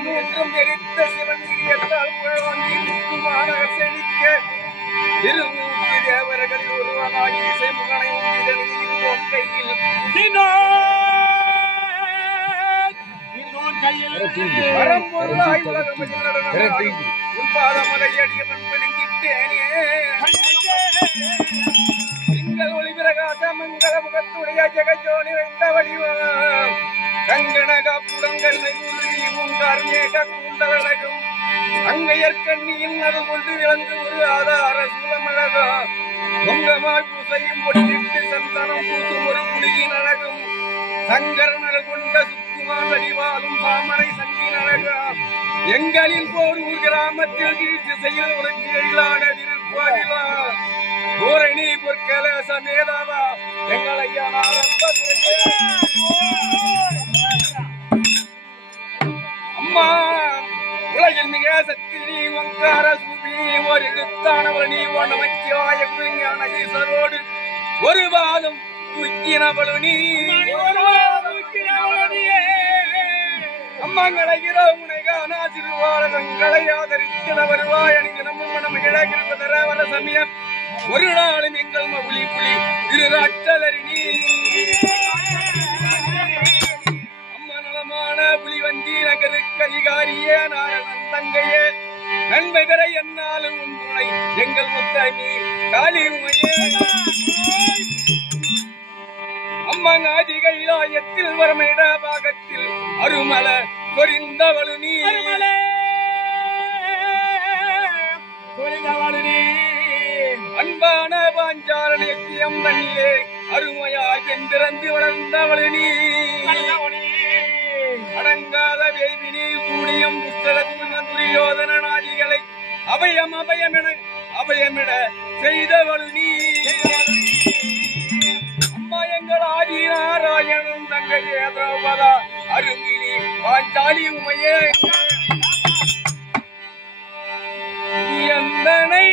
மூன்றும் எரித்த சிவன் சிறியத்தால் மாநகர் செழிக்க திருமூர்த்தி தேவர்களில் ஒருவனாகி இசைமுகனை பரம்பொருளாய் உலகமதில் நடனம் உன் பாதமலை அடிய பண்படுங்கிட்டேனே திங்கள் ஒளி பிரகாச மங்கள முகத்துடைய ஜெகஜோனி வைத்த வடிவம் கங்கணக புடங்கண்ணை உருவி முன்கார் மேக கூந்தலழகும் அங்கையற்கண்ணியின் நடு கொண்டு விளங்கு ஒரு ஆதார சூலமழகா பொங்கமாய் பூசையும் பொட்டிட்டு சந்தனம் பூசும் ஒரு புலியின் அழகும் சங்கரனல் கொண்ட சுக்குமான் அடிவாலும் சாமரை சங்கின் அழகா எங்களின் போர் ஊர் கிராமத்தில் கீழ் திசையில் ஒரு கீழான திருப்பாவிலா பூரணி பொற்கல சமேதாவா எங்கள் ஐயா அம்மா உலகில் மிக சக்தி நீ ஒங்கார சூபி ஒரு எழுத்தானவள் நீ ஓ நமச்சிவாய குருஞான ஈஸ்வரோடு ஒரு வாதம் தூக்கினவளு நீ அம்மாங்களைகிறோ உனைகானா சிறுவாரங்களை ஆதரித்திட வருவாய் அணிந்து நம்ம மனம் இழகிருப்பதர வர சமயம் ஒரு நாளும் எங்கள் மகுளி புலி திருராட்சலரி நீ புலிவந்தி நகருக்கு அதிகாரியே நாரணன் தங்கையே நன்மை பெற என்னாலும் உன் துணை எங்கள் முத்தமி காளி உமையே அம்மங்காதி கைலாயத்தில் வரமைட பாகத்தில் அருமல சொரிந்தவளு நீ அன்பான பாஞ்சாரண எத்தியம் தண்ணிலே அருமையாய் வெந்திறந்து வளர்ந்தவளு நீ அடங்காத வேவினி கூடியம் துரியோதன நாதிகளை அபயமிட செய்தவளு நீ அம்மா எங்கள் ஆதி நாராயணன் தங்கையே திரௌபதா அருங்கினி பாஞ்சாலி உமையே எந்தனை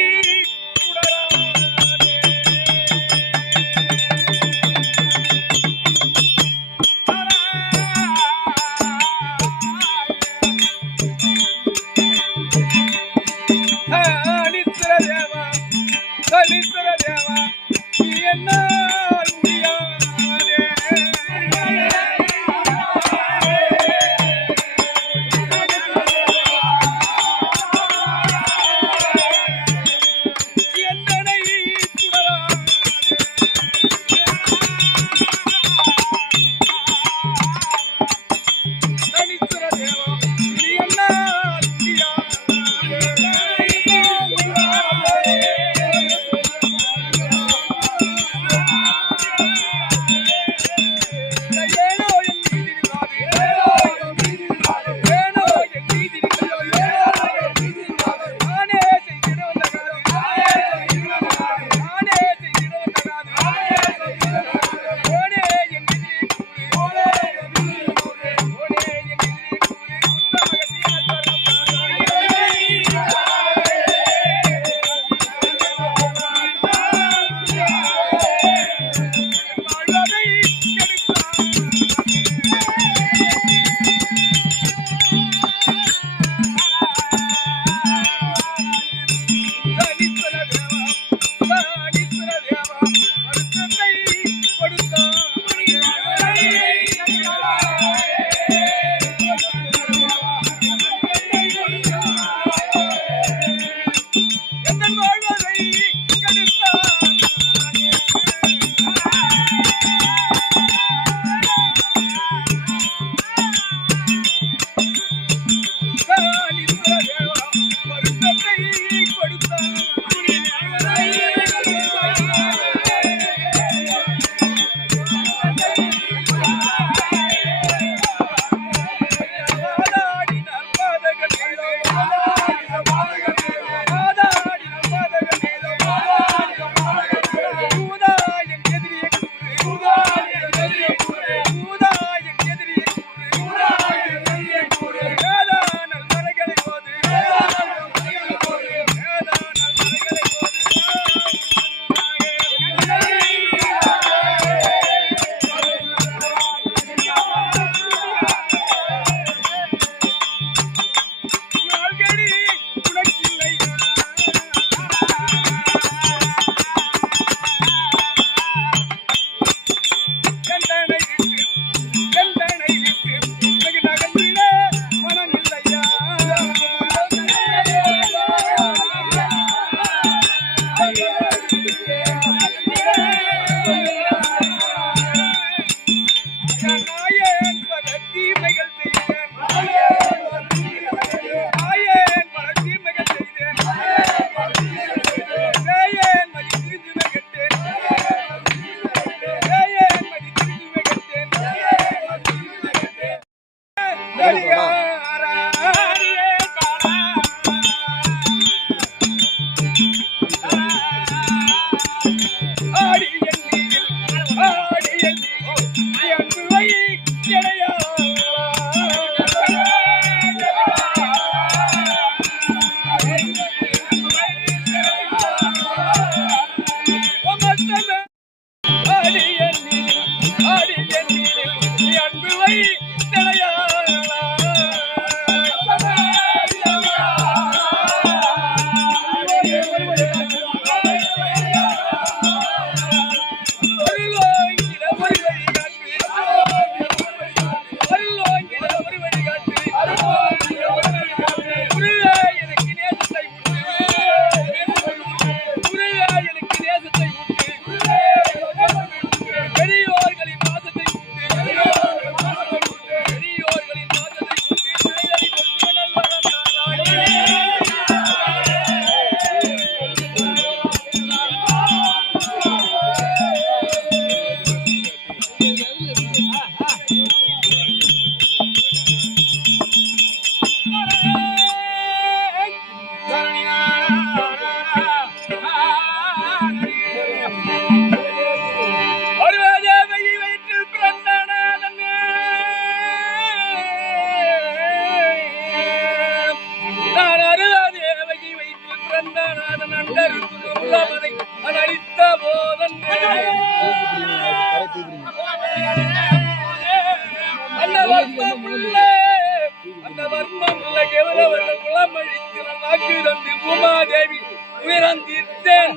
வாக்கு தந்து உமாதேவி உயர்ந்தீர்த்தேன்.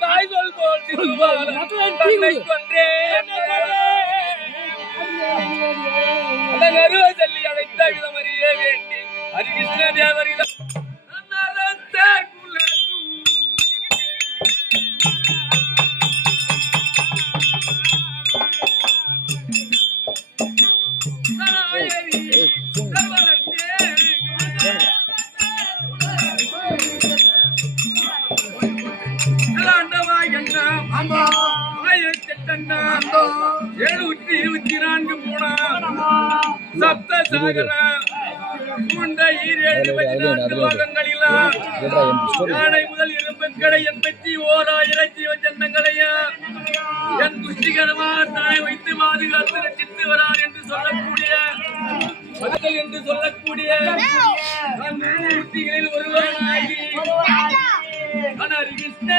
தாய் சொல் போல் சொல்லி அழைத்த விதமறிய வேண்டி ஹரிகிருஷ்ண தேவரிடம் முதல் இரும்பெண்களை 81,000 ஜீவஜன்னங்களையா என் புஷ்டிகரமாக தானே வைத்து பாதுகாத்து ரட்சித்து வரார் என்று சொல்லக்கூடிய மூர்த்திகளில் ஒருவனாகி ஹரிகிருஷ்ண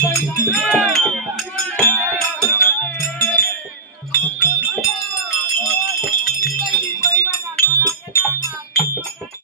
Thank you.